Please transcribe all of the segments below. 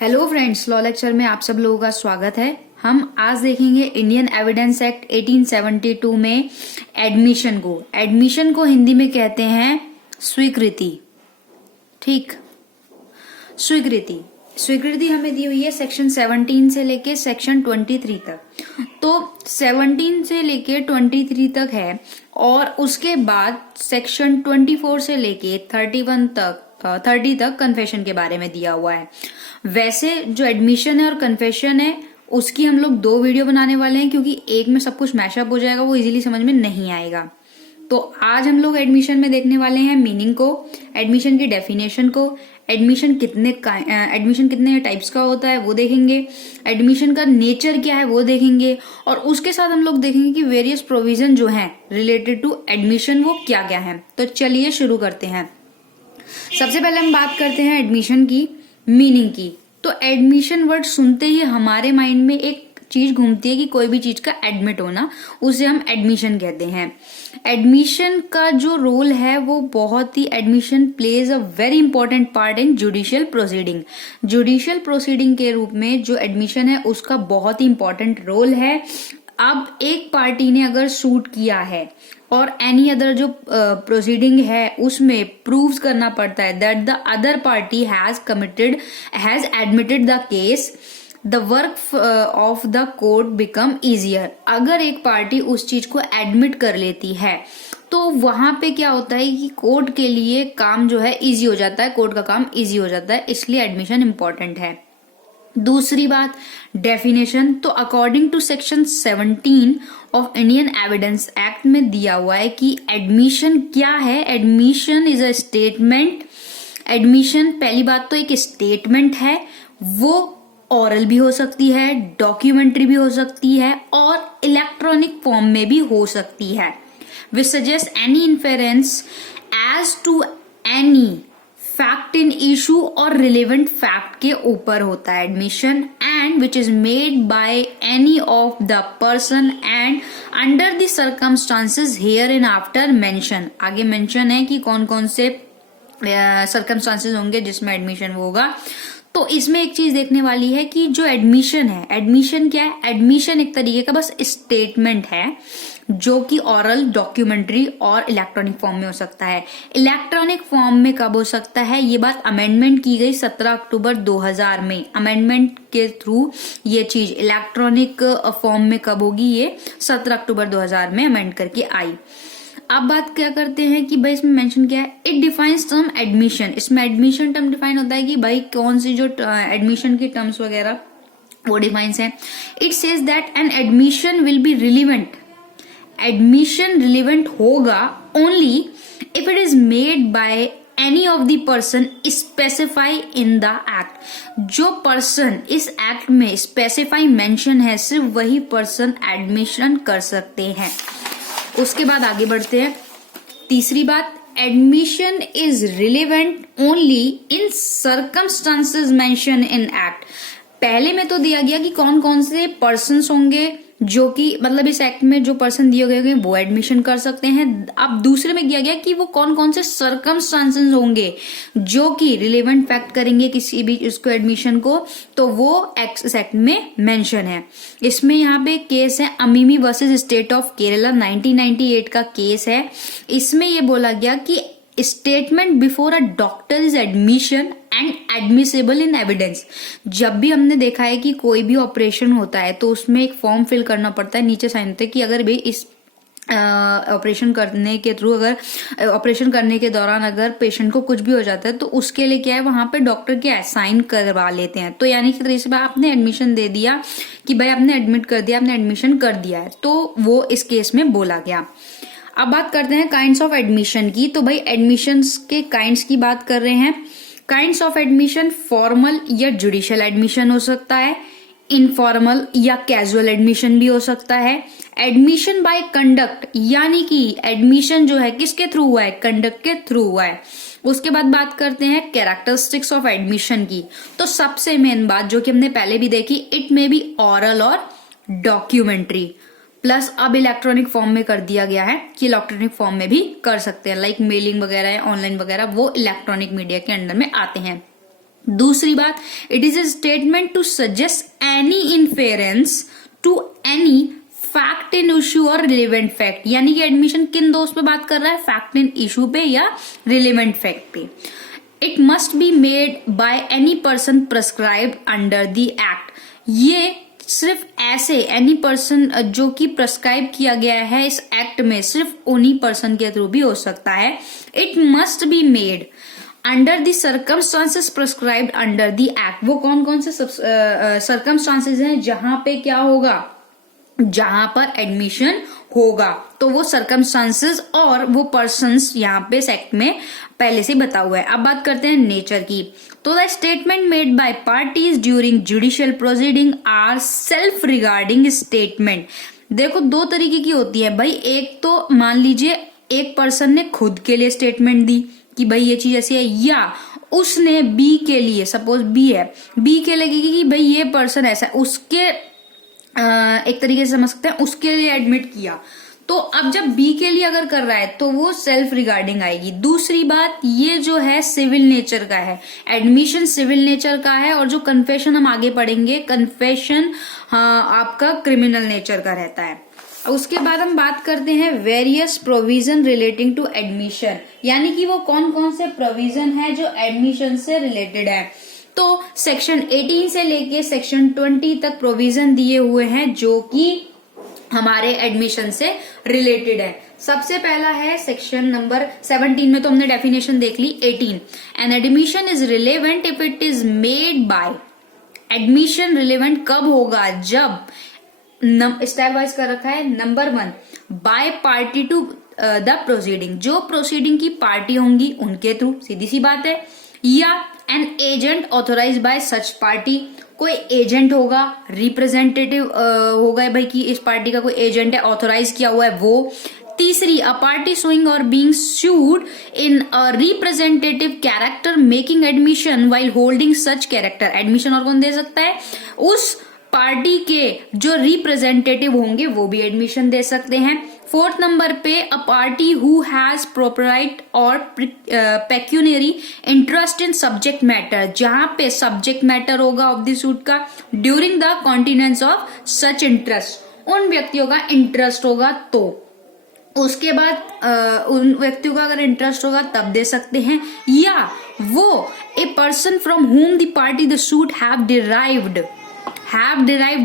Hello friends, law lecture में आप सब लोगों का स्वागत है। हम आज देखेंगे इंडियन एविडेंस एक्ट 1872 में एडमिशन को हिंदी में कहते हैं स्वीकृति। ठीक, स्वीकृति हमें दी हुई है सेक्शन 17 से लेके सेक्शन 23 तक। तो 17 से लेके 23 तक है और उसके बाद सेक्शन 24 से लेके 30 तक कन्फेशन के बारे में दिया हुआ है। वैसे जो एडमिशन है और कन्फेशन है उसकी हम लोग 2 वीडियो बनाने वाले हैं, क्योंकि एक में सब कुछ मैशअप हो जाएगा, वो इजीली समझ में नहीं आएगा। तो आज हम लोग एडमिशन में देखने वाले हैं मीनिंग को, एडमिशन की डेफिनेशन को, एडमिशन कितने टाइप्स का होता है वो देखेंगे, एडमिशन का नेचर क्या है वो देखेंगे, और उसके साथ हम लोग देखेंगे कि वेरियस प्रोविजन जो हैं रिलेटेड टू एडमिशन वो क्या क्या है। तो चलिए शुरू करते हैं। सबसे पहले हम बात करते हैं एडमिशन की मीनिंग की। तो एडमिशन वर्ड सुनते ही हमारे माइंड में एक चीज घूमती है कि कोई भी चीज का एडमिट होना, उसे हम एडमिशन कहते हैं। एडमिशन का जो रोल है वो बहुत ही, admission plays a very important part in judicial proceeding. Judicial proceeding के रूप में जो एडमिशन है उसका बहुत ही इंपॉर्टेंट रोल है। अब एक पार्टी ने अगर सूट किया है और एनी अदर जो प्रोसीडिंग है उसमें प्रूव्स करना पड़ता है that the other party has admitted the case, the work of the court become easier. अगर एक पार्टी उस चीज को एडमिट कर लेती है तो वहां पे क्या होता है कि कोर्ट के लिए काम जो है इजी हो जाता है, कोर्ट का काम इजी हो जाता है, इसलिए एडमिशन इंपॉर्टेंट है। दूसरी बात, डेफिनेशन। तो according to section 17 of Indian Evidence Act में दिया हुआ है कि एडमिशन क्या है। Admission is a statement. Admission पहली बात तो एक स्टेटमेंट है, वो ऑरल भी हो सकती है, डॉक्यूमेंट्री भी हो सकती है और इलेक्ट्रॉनिक फॉर्म में भी हो सकती है। Which suggest any inference as to any fact in issue or relevant fact के ऊपर होता है admission, and which is made by any of the person and under the circumstances hereinafter mention. आगे mention है कि कौन कौन से सर्कमस्टांसेस होंगे जिसमें एडमिशन होगा। तो इसमें एक चीज देखने वाली है कि जो एडमिशन है, एडमिशन क्या है? एडमिशन एक तरीके का बस स्टेटमेंट है जो कि ऑरल, डॉक्यूमेंट्री और इलेक्ट्रॉनिक फॉर्म में हो सकता है। इलेक्ट्रॉनिक फॉर्म में कब हो सकता है? ये बात अमेंडमेंट की गई 17 अक्टूबर 2000 में। अमेंडमेंट के थ्रू ये चीज इलेक्ट्रॉनिक फॉर्म में कब होगी? ये 17 अक्टूबर 2000 में अमेंड करके आई। अब बात क्या करते हैं कि भाई इसमें मेंशन क्या है? It defines term admission. इसमें एडमिशन टर्म डिफाइन होता है कि भाई कौन सी जो एडमिशन की टर्म्स वगैरह वो डिफाइंस है। It says that an admission will be relevant. Admission relevant होगा only if it is made by any of the person specify in the act. जो पर्सन इस एक्ट में स्पेसिफाई मेंशन है, सिर्फ वही पर्सन एडमिशन कर सकते हैं। उसके बाद आगे बढ़ते हैं। तीसरी बात, admission is relevant only in circumstances mention in act. पहले में तो दिया गया कि कौन कौन से पर्सन्स होंगे जो कि मतलब इस एक्ट में जो पर्सन दिए गए होंगे वो एडमिशन कर सकते हैं। अब दूसरे में दिया गया कि वो कौन कौन से सर्कमस्टांसेस होंगे जो कि रिलेवेंट फैक्ट करेंगे किसी भी इसको एडमिशन को, तो वो इस एक्ट में मेंशन है। इसमें यहाँ पे केस है अमीमी वर्सेस स्टेट ऑफ केरला, 1998 का केस है। इसमें ये बोला गया कि statement before a doctor is admission and admissible in evidence. जब भी हमने देखा है कि कोई भी ऑपरेशन होता है तो उसमें एक फॉर्म फिल करना पड़ता है, नीचे साइन होते हैं कि अगर भी इस ऑपरेशन करने के थ्रू, अगर ऑपरेशन करने के दौरान अगर पेशेंट को कुछ भी हो जाता है तो उसके लिए क्या है, वहां पे डॉक्टर क्या है, साइन करवा लेते हैं। तो यानी कि तरीके से आपने एडमिशन दे दिया कि भाई आपने एडमिट कर दिया, आपने एडमिशन कर दिया है, तो वो इस केस में बोला गया। अब बात करते हैं काइंड्स ऑफ एडमिशन की। तो भाई एडमिशंस के काइंड्स की बात कर रहे हैं। काइंड्स ऑफ एडमिशन, फॉर्मल या जुडिशियल एडमिशन हो सकता है, इनफॉर्मल या कैजुअल एडमिशन भी हो सकता है। एडमिशन बाय कंडक्ट, यानी कि एडमिशन जो है किसके थ्रू हुआ है? कंडक्ट के थ्रू हुआ है। उसके बाद बात करते हैं कैरेक्टरिस्टिक्स ऑफ एडमिशन की। तो सबसे मेन बात जो कि हमने पहले भी देखी, इट में बी ऑरल और डॉक्यूमेंट्री, प्लस अब इलेक्ट्रॉनिक फॉर्म में कर दिया गया है कि इलेक्ट्रॉनिक फॉर्म में भी कर सकते हैं, लाइक मेलिंग वगैरह, ऑनलाइन वगैरह, वो इलेक्ट्रॉनिक मीडिया के अंडर में आते हैं। दूसरी बात, it is a statement to suggest any inference to any fact in issue or relevant fact, यानी कि एडमिशन किन दोस्त पे बात कर रहा है, फैक्ट इन इशू पे या रिलेवेंट फैक्ट पे। It must be made by any person prescribed under the act, ये सिर्फ ऐसे एनी पर्सन जो कि प्रेस्क्राइब किया गया है इस एक्ट में, सिर्फ उन्हीं पर्सन के थ्रू भी हो सकता है। It must be made under the circumstances prescribed under the act, वो कौन कौन से सर्कमस्टांसेस हैं जहां पे क्या होगा, जहां पर एडमिशन होगा, तो वो सर्कमस्टांसेस और वो पर्सन्स यहाँ पे सेक्ट में पहले से बता हुआ है। अब बात करते हैं नेचर की, तो the statement made by parties during judicial proceeding are self regarding statement. देखो दो तरीके की होती है भाई, एक तो मान लीजिए एक पर्सन ने खुद के लिए स्टेटमेंट दी कि भाई ये चीज ऐसी है, या उसने बी के लिए, सपोज बी है, बी के लिए कि भाई ये पर्सन ऐसा है, उसके एक तरीके से समझ सकते हैं उसके लिए एडमिट किया। तो अब जब बी के लिए अगर कर रहा है तो वो सेल्फ रिगार्डिंग आएगी। दूसरी बात, ये जो है सिविल नेचर का है, एडमिशन सिविल नेचर का है, और जो कन्फेशन हम आगे पढ़ेंगे, कन्फेशन आपका क्रिमिनल नेचर का रहता है। उसके बाद हम बात करते हैं various provision relating to admission, यानी कि वो कौन कौन से प्रोविजन है जो एडमिशन से रिलेटेड है। तो सेक्शन 18 से लेके सेक्शन 20 तक प्रोविजन दिए हुए हैं जो कि हमारे एडमिशन से रिलेटेड है। सबसे पहला है सेक्शन नंबर 17 में तो हमने डेफिनेशन देख ली। 18, an admission is relevant if it is made by, admission relevant कब होगा, जब स्टेप वाइज कर रखा है। Number 1, by party to the proceeding, जो प्रोसीडिंग की पार्टी होंगी उनके थ्रू, सीधी सी बात है, या an agent authorise by such party, कोई एजेंट होगा, रिप्रेजेंटेटिव होगा भाई कि इस पार्टी का कोई एजेंट है, ऑथोराइज किया हुआ है वो। तीसरी, अ पार्टी सुइंग और being sued in a representative character making admission while holding such character, admission और कौन दे सकता है, उस पार्टी के जो रिप्रेजेंटेटिव होंगे वो भी एडमिशन दे सकते हैं। 4th नंबर पे, अ पार्टी हु हैज प्रोपराइट और pecuniary interest in subject matter, जहां पे सब्जेक्ट मैटर होगा ऑफ द सूट का during the continence of such interest, उन व्यक्तियों का इंटरेस्ट होगा तो उसके बाद उन व्यक्तियों का अगर इंटरेस्ट होगा तब दे सकते हैं, या वो a person from home the party the suit have derived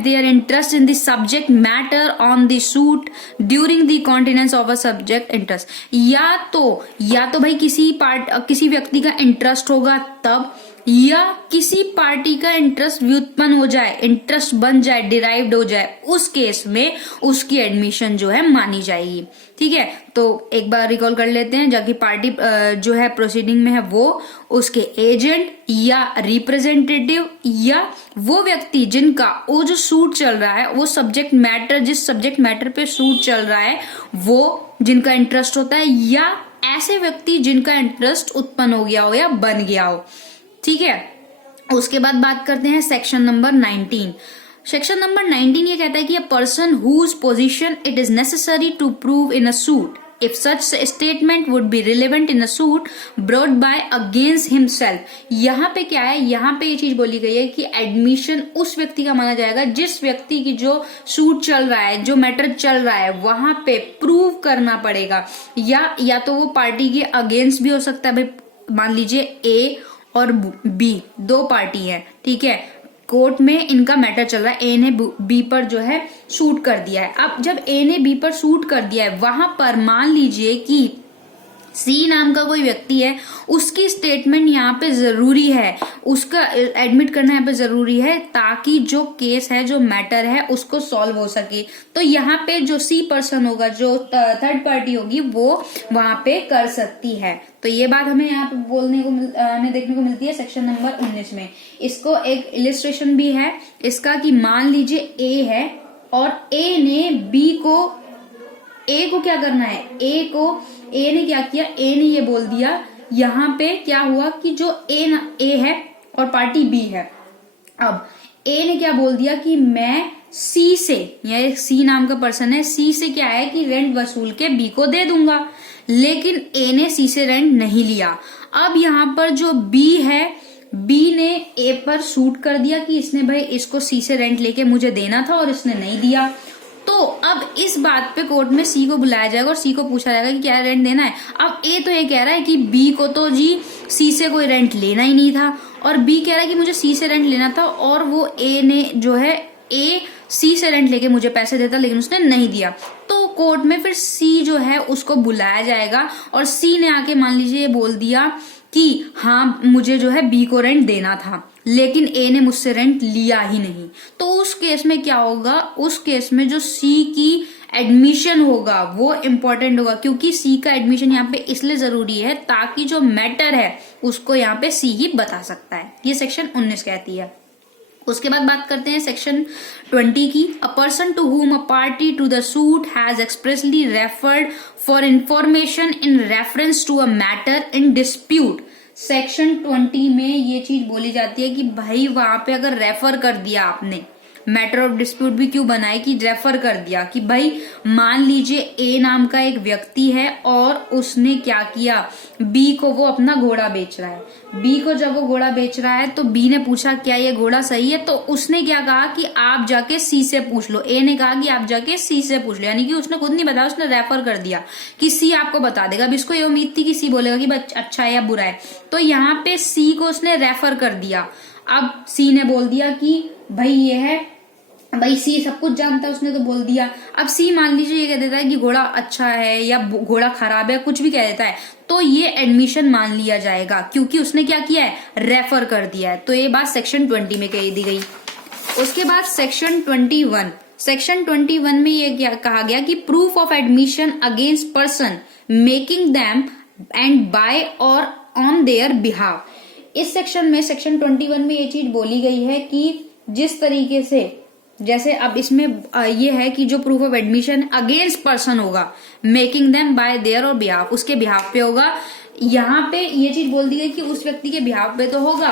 their interest in the subject matter on the suit during the continuance of a subject interest, या तो भाई किसी व्यक्ति का इंटरेस्ट होगा तब, या किसी पार्टी का इंटरेस्ट व्युत्पन्न हो जाए, इंटरेस्ट बन जाए, डिराइव्ड हो जाए, उस केस में उसकी एडमिशन जो है मानी जाएगी। ठीक है, तो एक बार रिकॉल कर लेते हैं, जाकि पार्टी जो है प्रोसीडिंग में है वो उसके एजेंट या रिप्रेजेंटेटिव या वो व्यक्ति जिनका वो जो सूट चल रहा है, वो सब्जेक्ट मैटर, जिस सब्जेक्ट मैटर पे सूट चल रहा है वो जिनका इंटरेस्ट होता है, या ऐसे व्यक्ति जिनका इंटरेस्ट उत्पन्न हो गया हो या बन गया हो। ठीक है, उसके बाद बात करते हैं सेक्शन नंबर 19। सेक्शन नंबर 19 ये कहता है कि a person whose position it is necessary to prove in a suit if such statement would be relevant in a suit brought by against himself. यहाँ पे क्या है, यहाँ पे ये चीज बोली गई है कि एडमिशन उस व्यक्ति का माना जाएगा जिस व्यक्ति की जो सूट चल रहा है, जो मैटर चल रहा है, वहां पे प्रूव करना पड़ेगा, या तो वो पार्टी के अगेंस्ट भी हो सकता है। भाई मान लीजिए ए और बी दो पार्टी है, ठीक है, कोर्ट में इनका मैटर चल रहा है, ए ने बी पर जो है सूट कर दिया है। अब जब ए ने बी पर सूट कर दिया है, वहां पर मान लीजिए कि सी नाम का कोई व्यक्ति है, उसकी स्टेटमेंट यहाँ पे जरूरी है, उसका एडमिट करना यहाँ पे जरूरी है ताकि जो केस है, जो मैटर है, उसको सॉल्व हो सके। तो यहाँ पे जो सी पर्सन होगा, जो थर्ड पार्टी होगी, वो वहां पे कर सकती है। तो ये बात हमें यहाँ पे हमें देखने को मिलती है सेक्शन नंबर 19 में। इसको एक इलिस्ट्रेशन भी है इसका कि मान लीजिए ए है और ए ने बी को, ए को क्या करना है, ए ने क्या किया, ए ने ये बोल दिया, यहाँ पे क्या हुआ कि जो ए है और पार्टी बी है, अब ए ने क्या बोल दिया कि मैं सी से, या सी नाम का पर्सन है, सी से क्या है कि रेंट वसूल के बी को दे दूंगा, लेकिन ए ने सी से रेंट नहीं लिया। अब यहाँ पर जो बी है, बी ने ए पर सूट कर दिया कि इसने भाई इसको सी से रेंट लेके मुझे देना था और इसने नहीं दिया। तो अब इस बात पे कोर्ट में सी को बुलाया जाएगा और सी को पूछा जाएगा कि क्या रेंट देना है। अब ए तो ये कह रहा है कि बी को तो जी सी से कोई रेंट लेना ही नहीं था, और बी कह रहा है कि मुझे सी से रेंट लेना था, और वो ए ने जो है ए सी से रेंट लेके मुझे पैसे देता लेकिन उसने नहीं दिया। तो कोर्ट में फिर सी जो है उसको बुलाया जाएगा और सी ने आके मान लीजिए ये बोल दिया कि हाँ मुझे जो है बी को रेंट देना था लेकिन ए ने मुझसे रेंट लिया ही नहीं। तो उस केस में क्या होगा, उस केस में जो सी की एडमिशन होगा वो इम्पोर्टेंट होगा, क्योंकि सी का एडमिशन यहाँ पे इसलिए जरूरी है ताकि जो मैटर है उसको यहाँ पे सी ही बता सकता है। ये सेक्शन 19 कहती है। उसके बाद बात करते हैं सेक्शन 20 की। अ person to whom a party to the suit has expressly referred for information in reference to a matter in dispute. Section 20 में ये चीज बोली जाती है कि भाई वहां पे अगर रेफर कर दिया आपने, मैटर ऑफ डिस्प्यूट भी क्यों बनाए कि रेफर कर दिया कि भाई मान लीजिए ए नाम का एक व्यक्ति है और उसने क्या किया, बी को वो अपना घोड़ा बेच रहा है। बी को जब वो घोड़ा बेच रहा है तो बी ने पूछा क्या ये घोड़ा सही है, तो उसने क्या कहा कि आप जाके सी से पूछ लो। ए ने कहा कि आप जाके सी से पूछ लो, यानी कि उसने खुद नहीं बताया, उसने रेफर कर दिया कि सी आपको बता देगा। अब इसको ये उम्मीद थी कि सी बोलेगा कि अच्छा है या बुरा है, तो यहाँ पे सी को उसने रेफर कर दिया। अब सी ने बोल दिया कि भाई ये है, भाई सी सब कुछ जानता है, उसने तो बोल दिया। अब सी मान लीजिए ये कह देता है कि घोड़ा अच्छा है या घोड़ा खराब है, कुछ भी कह देता है, तो ये एडमिशन मान लिया जाएगा क्योंकि उसने क्या किया है, रेफर कर दिया है। तो ये बात सेक्शन 20 में कही दी गई। उसके बाद सेक्शन 21, सेक्शन 21 में ये क्या कहा गया कि proof of admission against person making them and by or on their behalf. इस सेक्शन में, सेक्शन 21 में ये चीज बोली गई है कि जिस तरीके से, जैसे अब इसमें ये है कि जो proof of admission against person होगा, मेकिंग देम बाय देयर और बिहाफ, उसके बिहाफ पे होगा। यहाँ पे ये चीज बोल दी गई कि उस व्यक्ति के बिहाफ पे तो होगा।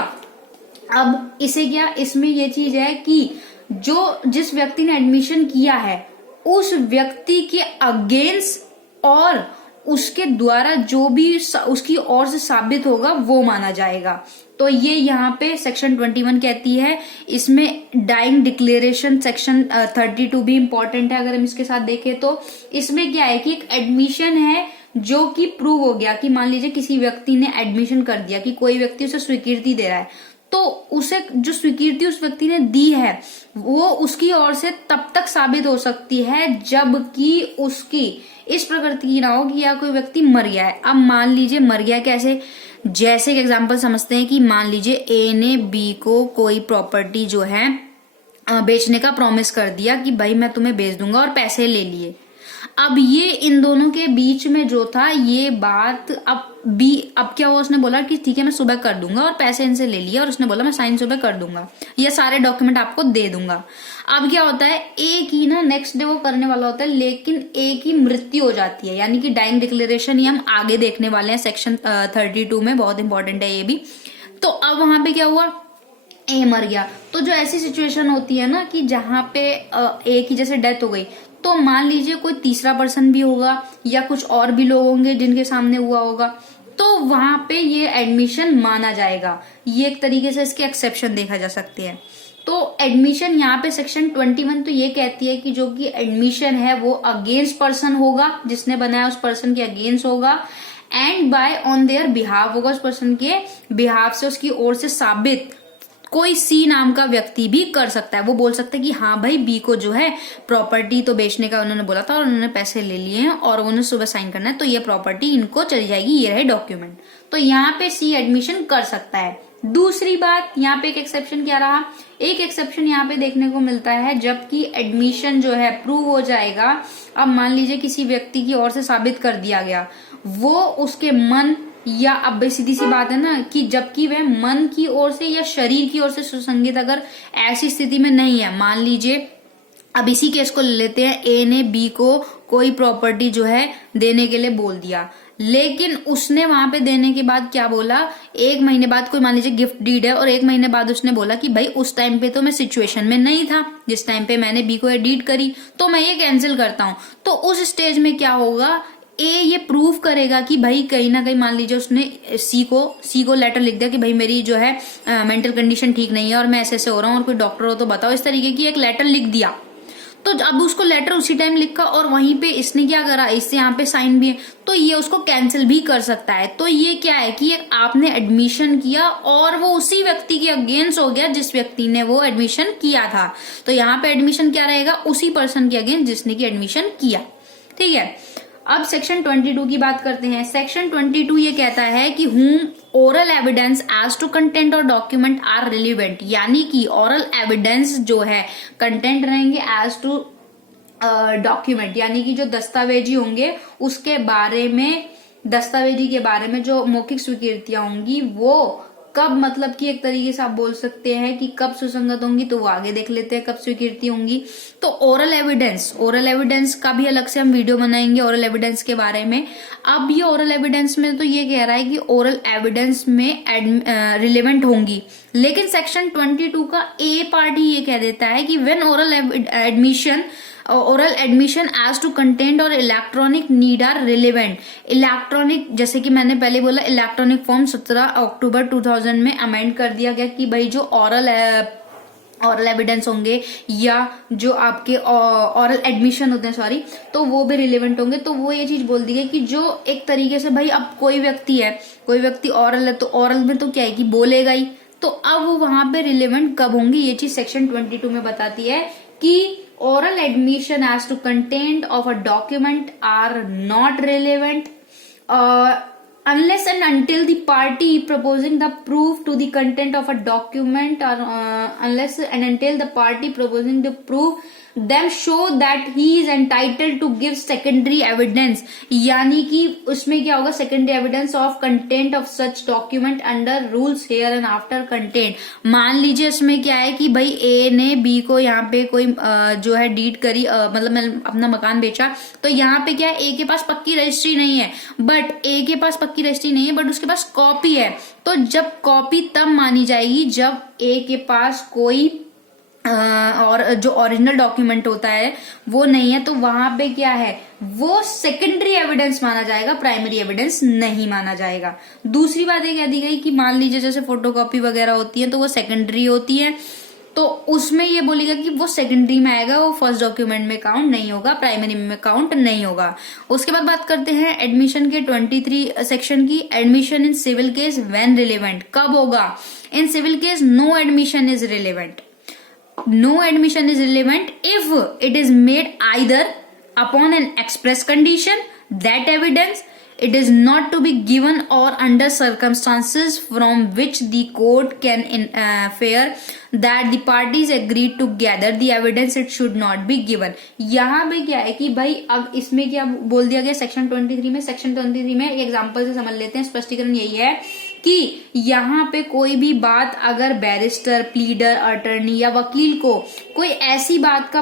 अब इसे क्या, इसमें ये चीज है कि जो जिस व्यक्ति ने एडमिशन किया है उस व्यक्ति के अगेंस्ट और उसके द्वारा जो भी उसकी ओर से साबित होगा वो माना जाएगा। तो ये यहाँ पे सेक्शन 21 कहती है। इसमें डाइंग डिक्लेरेशन सेक्शन 32 भी इम्पोर्टेंट है अगर हम इसके साथ देखें तो। इसमें क्या है कि एक एडमिशन है जो कि प्रूव हो गया कि मान लीजिए किसी व्यक्ति ने एडमिशन कर दिया कि कोई व्यक्ति उसे स्वीकृति दे रहा है, तो उसे जो स्वीकृति उस व्यक्ति ने दी है वो उसकी ओर से तब तक साबित हो सकती है जबकि उसकी इस प्रकृति की ना हो कि या कोई व्यक्ति मर गया है। अब मान लीजिए मर गया कैसे, जैसे एक एग्जांपल समझते हैं कि मान लीजिए ए ने बी को कोई प्रॉपर्टी जो है बेचने का प्रॉमिस कर दिया कि भाई मैं तुम्हें बेच दूंगा और पैसे ले लिए। अब ये इन दोनों के बीच में जो था ये बात, अब क्या हुआ, उसने बोला कि ठीक है मैं सुबह कर दूंगा और पैसे इनसे ले लिया और उसने बोला मैं साइन सुबह कर दूंगा, ये सारे डॉक्यूमेंट आपको दे दूंगा। अब क्या होता है, ए की ना नेक्स्ट डे वो करने वाला होता है लेकिन ए की मृत्यु हो जाती है, यानी कि डाइंग डिक्लेरेशन ये हम आगे देखने वाले हैं सेक्शन 32 में, बहुत इंपॉर्टेंट है ये भी। तो अब वहां पे क्या हुआ, ए मर गया। तो जो ऐसी सिचुएशन होती है ना कि जहां पे ए की जैसे डेथ हो गई, तो मान लीजिए कोई तीसरा पर्सन भी होगा या कुछ और भी लोग होंगे जिनके सामने हुआ होगा, तो वहां पे ये एडमिशन माना जाएगा। ये एक तरीके से इसके एक्सेप्शन देखा जा सकते हैं। तो एडमिशन यहाँ पे सेक्शन 21 तो ये कहती है कि जो कि एडमिशन है वो अगेंस्ट पर्सन होगा, जिसने बनाया उस पर्सन के अगेंस्ट होगा, and by on their behalf होगा, उस पर्सन के बिहाफ से उसकी ओर से साबित कोई सी नाम का व्यक्ति भी कर सकता है। वो बोल सकता है कि हाँ भाई बी को जो है प्रॉपर्टी तो बेचने का उन्होंने बोला था और उन्होंने पैसे ले लिए हैं और उन्हें सुबह साइन करना है, तो ये प्रॉपर्टी इनको चली जाएगी, ये रहे डॉक्यूमेंट। तो यहाँ पे सी एडमिशन कर सकता है। दूसरी बात, यहाँ पे एक एक्सेप्शन क्या रहा, एक एक्सेप्शन यहाँ पे देखने को मिलता है जबकि एडमिशन जो है प्रूव हो जाएगा। अब मान लीजिए किसी व्यक्ति की ओर से साबित कर दिया गया, वो उसके मन या, अब सीधी सी बात है ना कि जबकि वह मन की ओर से या शरीर की ओर से सुसंगत अगर ऐसी स्थिति में नहीं है, मान लीजिए अब इसी केस को ले लेते हैं, ए ने बी को कोई प्रॉपर्टी जो है देने के लिए बोल दिया, लेकिन उसने वहां पे देने के बाद क्या बोला, एक महीने बाद कोई मान लीजिए गिफ्ट डीड है और एक महीने बाद उसने बोला कि भाई उस टाइम पे तो मैं सिचुएशन में नहीं था जिस टाइम पे मैंने बी को डीड करी, तो मैं ये कैंसिल करता हूं। तो उस स्टेज में क्या होगा, ए ये प्रूव करेगा कि भाई कहीं ना कहीं मान लीजिए उसने सी को लेटर लिख दिया कि भाई मेरी जो है मेंटल कंडीशन ठीक नहीं है और मैं ऐसे हो रहा हूँ और कोई डॉक्टर हो तो बताओ, इस तरीके की एक लेटर लिख दिया। तो अब उसको लेटर उसी टाइम लिखा और वहीं पे इसने क्या करा, इससे यहाँ पे साइन भी है, तो ये उसको कैंसिल भी कर सकता है। तो ये क्या है कि आपने एडमिशन किया और वो उसी व्यक्ति के अगेंस्ट हो गया जिस व्यक्ति ने वो एडमिशन किया था। तो यहाँ पे एडमिशन क्या रहेगा, उसी पर्सन के अगेंस्ट जिसने की एडमिशन किया। ठीक है, अब सेक्शन 22 की बात करते हैं। सेक्शन 22 ये कहता है कि whom oral evidence as to content or document are relevant, यानी कि ओरल एविडेंस जो है कंटेंट रहेंगे एज टू डॉक्यूमेंट, यानी कि जो दस्तावेजी होंगे उसके बारे में, दस्तावेजी के बारे में जो मौखिक स्वीकृतियां होंगी वो कब, मतलब कि एक तरीके से आप बोल सकते हैं कि कब सुसंगत होंगी, तो वो आगे देख लेते हैं कब स्वीकृति होंगी। तो ओरल एविडेंस का भी अलग से हम वीडियो बनाएंगे ओरल एविडेंस के बारे में। अब ये ओरल एविडेंस में तो ये कह रहा है कि ओरल एविडेंस में रिलेवेंट होंगी, लेकिन सेक्शन 22 का ए पार्ट ही ये कह देता है कि when oral admission as to content और electronic need are relevant. Electronic, जैसे कि मैंने पहले बोला, इलेक्ट्रॉनिक फॉर्म 17 अक्टूबर 2000 में अमेंड कर दिया गया कि भाई जो ओरल एविडेंस होंगे या जो आपके ओरल एडमिशन होते हैं तो वो भी रिलेवेंट होंगे। तो वो ये चीज बोल दी गई कि जो एक तरीके से भाई अब कोई व्यक्ति ओरल है तो ओरल में तो क्या है कि बोलेगा ही, तो अब वो वहां पे रिलेवेंट कब होंगी, ये चीज सेक्शन 22 में बताती है कि oral admission as to content of a document are not relevant unless and until the party proposing the proof to the content of a document or unless and until the party proposing the proof them show that he is entitled to give secondary evidence, यानी कि उसमें क्या होगा, secondary evidence of content of such document under rules here and after content। मान लीजिए इसमें क्या है कि भाई ए ने बी को यहाँ पे कोई जो है डीड करी, मतलब मैं अपना मकान बेचा, तो यहाँ पे क्या है, ए के पास पक्की रजिस्ट्री नहीं है, बट उसके पास कॉपी है। तो जब कॉपी तब मानी जाएगी जब ए के पास कोई और जो ओरिजिनल डॉक्यूमेंट होता है वो नहीं है, तो वहां पे क्या है, वो सेकेंडरी एविडेंस माना जाएगा, प्राइमरी एविडेंस नहीं माना जाएगा। दूसरी बात ये कह दी गई कि मान लीजिए जैसे फोटोकॉपी वगैरह होती है तो वो सेकेंडरी होती है, तो उसमें ये बोलेगा कि वो सेकेंडरी में आएगा, वो फर्स्ट डॉक्यूमेंट में काउंट नहीं होगा, प्राइमरी में काउंट नहीं होगा। उसके बाद बात करते हैं एडमिशन के 23 सेक्शन की। Admission in civil case when relevant, कब होगा? In civil case no admission is relevant. No admission is relevant if it is made either upon an express condition that evidence it is not to be given or under circumstances from which the court can infer that the parties agreed to gather the evidence it should not be given। यहाँ पे क्या है कि भाई अब इसमें क्या बोल दिया गया सेक्शन 23 में, सेक्शन 23 में एग्जाम्पल से समझ लेते हैं, स्पष्टीकरण यही है कि यहाँ पे कोई भी बात अगर बैरिस्टर, प्लीडर, अटर्नी या वकील को कोई ऐसी बात का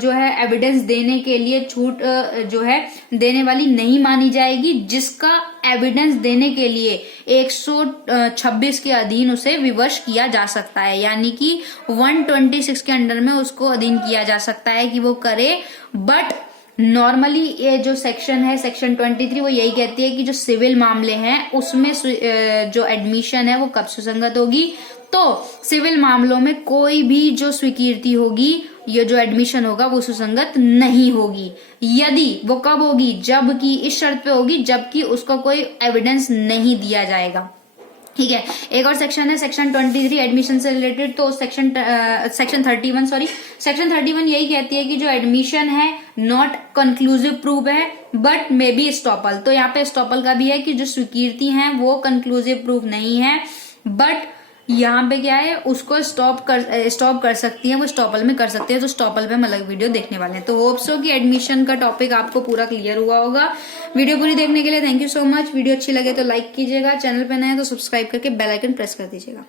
जो है एविडेंस देने के लिए छूट जो है देने वाली नहीं मानी जाएगी जिसका एविडेंस देने के लिए 126 के अधीन उसे विवश किया जा सकता है, यानी कि 126 के अंडर में उसको अधीन किया जा सकता है कि वो करे। बट नॉर्मली ये जो सेक्शन है सेक्शन 23 वो यही कहती है कि जो सिविल मामले हैं उसमें जो एडमिशन है वो कब सुसंगत होगी, तो सिविल मामलों में कोई भी जो स्वीकृति होगी, ये जो एडमिशन होगा वो सुसंगत नहीं होगी। यदि वो कब होगी, जबकि इस शर्त पे होगी जबकि उसको कोई एविडेंस नहीं दिया जाएगा। ठीक है, एक और सेक्शन है सेक्शन 23 एडमिशन से रिलेटेड, तो सेक्शन 31 यही कहती है कि जो एडमिशन है नॉट कंक्लूसिव प्रूफ है बट मे बी स्टॉपल। तो यहाँ पे स्टॉपल का भी है कि जो स्वीकृति है वो कंक्लूसिव प्रूफ नहीं है, बट यहाँ पे क्या है उसको स्टॉप कर सकती है, वो स्टॉपल में कर सकते हैं। तो स्टॉपल पे हम अलग वीडियो देखने वाले हैं। तो होप्स हो कि एडमिशन का टॉपिक आपको पूरा क्लियर हुआ होगा। वीडियो पूरी देखने के लिए thank you so much. Video अच्छी लगे तो लाइक कीजिएगा, चैनल पे नए हैं तो सब्सक्राइब करके बेल आइकन प्रेस कर दीजिएगा।